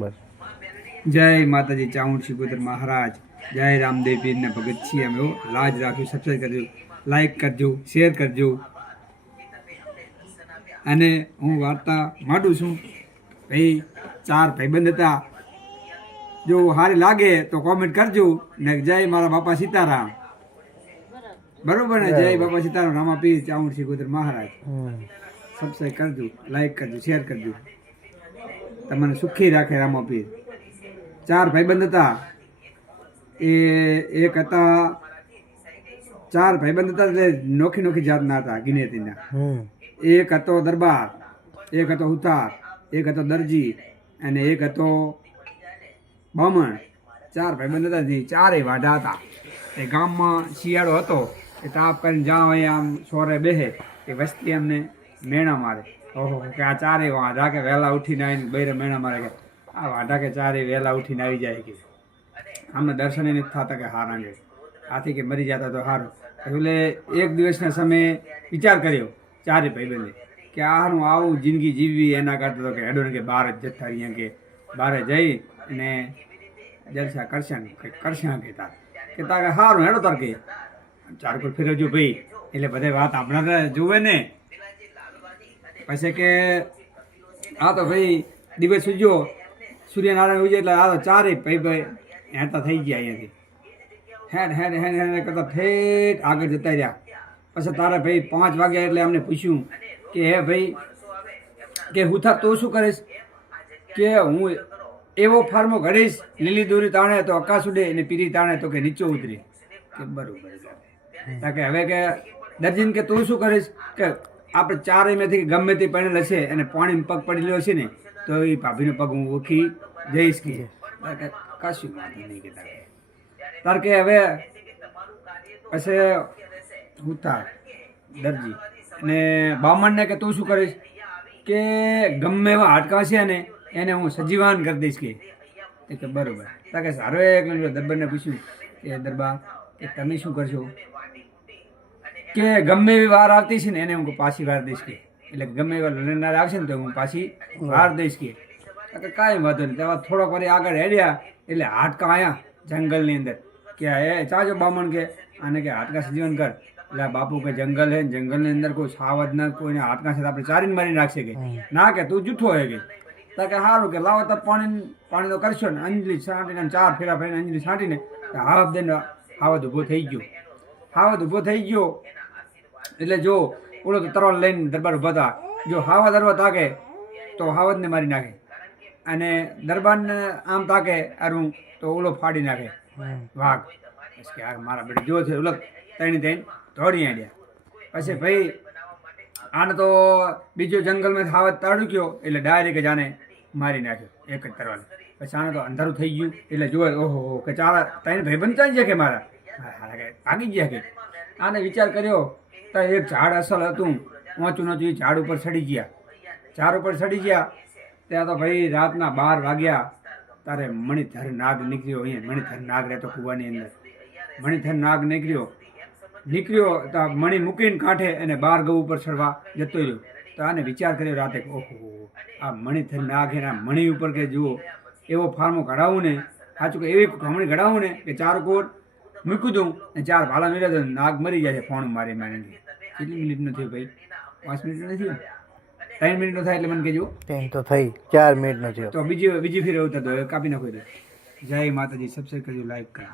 બસ જય માતાજી ચાઉંડ શિકોતર મહારાજ જય રામદેવ પીરના ભગત છીએ અમે લાજ રાખ્યું સબસ્ક્રાઈબ કરજો લાઈક કરજો શેર કરજો અને હું વાર્તા માંડું છું ભાઈ 4 ભાઈબંધ હતા જો સારી લાગે તો કોમેન્ટ કરજો ને જય મારા બાપા સીતારામ બરોબર ને જય બાપા સીતારામ રામા પીર ચાઉંડ શિકોતર મહારાજ સબસ્ક્રાઈબ કરજો લાઈક કરજો શેર કરજો તમને સુખી રાખે રામા પીર 4 ભાઈબંધ હતા એ એક હતા 4 ભાઈબંધ હતા એટલે નોખી નોખી જાતના હતા ગિનેતીના એક હતો દરબાર એક હતો ઉતાર એક હતો દરજી અને એક હતો બામણ 4 ભાઈબંધ હતા જે ચારેય વાઢા હતા એ ગામમાં શિયાળો હતો એ તાપ કરીને જ્યાં અહીંયા આમ સોરે બેસે એ વસ્તી અમને મેણા મારે ઓહો કે આ ચારેય વાઢા કે વહેલા ઉઠીને આવીને બૈરે મેણા મારે કે આ વાઢા કે ચારેય વહેલા ઉઠીને આવી જાય કે અમને દર્શન નથી થતા કે હારા કે આથી કે મરી જતા તો સારું એટલે એક દિવસના સમયે વિચાર કર્યો 4 ભાઈબંધે કે આનું આવું જિંદગી જીવવી એના કરતાં તો કે હેડોને કે બહાર જ જતા રહીએ કે બહાર જઈ અને જલસા કરશે કે તાર કે સારું હેડો તાર કે ચારકોર ફેરવજો ભાઈ એટલે બધા વાત આપણા જોવે ને પછી કે આ તો ભાઈ દિવસ સૂર્યો સૂર્યનારાયણ ઉજે એટલે આ તો 4 ભાઈ હેતા થઈ ગયા અહીંયાથી હેડ કરતા ઠેઠ આગળ જતા રહ્યા પછી તારે ભાઈ 5 વાગ્યા એટલે અમને પૂછ્યું કે હે ભાઈ કે હું થા તું શું કરીશ કે હું એવો ફાર્મો ઘડીશ લીલી દોરી તાણે તો આકાશ ઉડે અને પીરી તાણે તો કે નીચો ઉતરે કે બરોબર કે હવે કે દર્જીને કે તું શું કરીશ કે આપણે 4 એમાંથી ગમે તે પડેલ હશે અને પાણી પગ પડેલો હશે ને તો એ ભાભીનો પગ હું ઓળખી જઈશ કે કશું વાંધો નહીં કે તાર કે હવે પછી ઉતાર દરજી અને બામણને કે તું શું કરીશ કે ગમે એવા હાડકા છે ને એને હું સજીવાન કરી દઈશ કે બરોબર તા કે સારો એક દરબારને પૂછ્યું કે દરબાર કે તમે શું કરશો કે ગમે એવી વાર આવતી છે ને એને હું પાછી વાર દઈશ કે એટલે ગમે એવા લડનાર આવશે ને તો હું પાછી વાર દઈશ કે કાંઈ વાંધો નહીં તેવા થોડોક વાર આગળ હેડ્યા એટલે હાડકા આવ્યા જંગલની અંદર કે એ ચાજો બામણ કે આને કે હાડકા સજીવન કર એટલે બાપુ કે જંગલ હે જંગલની અંદર કોઈ સાવધ ના કોઈને હાડકા છે આપણે ચારીને મારી નાખશે કે ના કે તું જૂઠો હે કે કે સારું કે લાવો તો પાણી તો કરશો ને અંજલી છાંટીને 4 ફેરા ફરીને અંજલી છાંટીને હાવદ દઈને હાવદ ઊભો થઈ ગયો એટલે જો ઓલો તો તરવાલ લઈને દરબાર ઊભા હતા જો હાવદ અરવા તાકે તો હાવદને મારી નાખે અને દરબારને આમ તાકે અરું તો ઓલો ફાડી નાખે વાઘ કે મારા બેટા જો છે ઓલો તણી દોડી આડ્યા પછી ભાઈ આને તો બીજો જંગલમાં હાવદ તાડુક્યો એટલે ડાયરેક્ટ જાને મારી નાખ્યો એક જ તરવાલ પછી આને તો અંધારું થઈ ગયું એટલે જોયે ઓહો કે 3 ભાઈબંધ ચાલી જાય કે મારા ભાગી ગયા કે આને વિચાર કર્યો તો એક ઝાડ અસલ હતું ઊંચું નહોતું એ ઝાડ ઉપર ચડી ગયા ત્યાં તો ભાઈ રાતના 12 વાગ્યા તારે મણિધર નાગ નીકળ્યો અહીંયા મણિધર નાગ રહેતો કૂવાની અંદર મણિધર નાગ નીકળ્યો તો મણી મૂકીને કાંઠે અને 12 ગૌ ઉપર ચડવા જતો રહ્યો તો આને વિચાર કર્યો રાતે ઓહો આ મણિધર નાગ એના મણી ઉપર કે જુઓ એવો ફાર્મો ઘડાવું ને સાચું કે એવી ઘમણી ઘડાવું ને કે 4 કોર મૂકી દઉં અને 4 ભાલા મેળ્યા તો નાગ મરી જાય છે ફોન મારી કેટલી મિનિટનો થયો ભાઈ 5 મિનિટ નથી 3 મિનિટનો થાય એટલે મને કહેજો 3 તો થઈ 4 મિનિટનો થયો તો બીજી ફેર ઉતરતો કાપી નાખો જય માતાજી સબસ્ક્રાઈબ કરજો લાઈક કરજો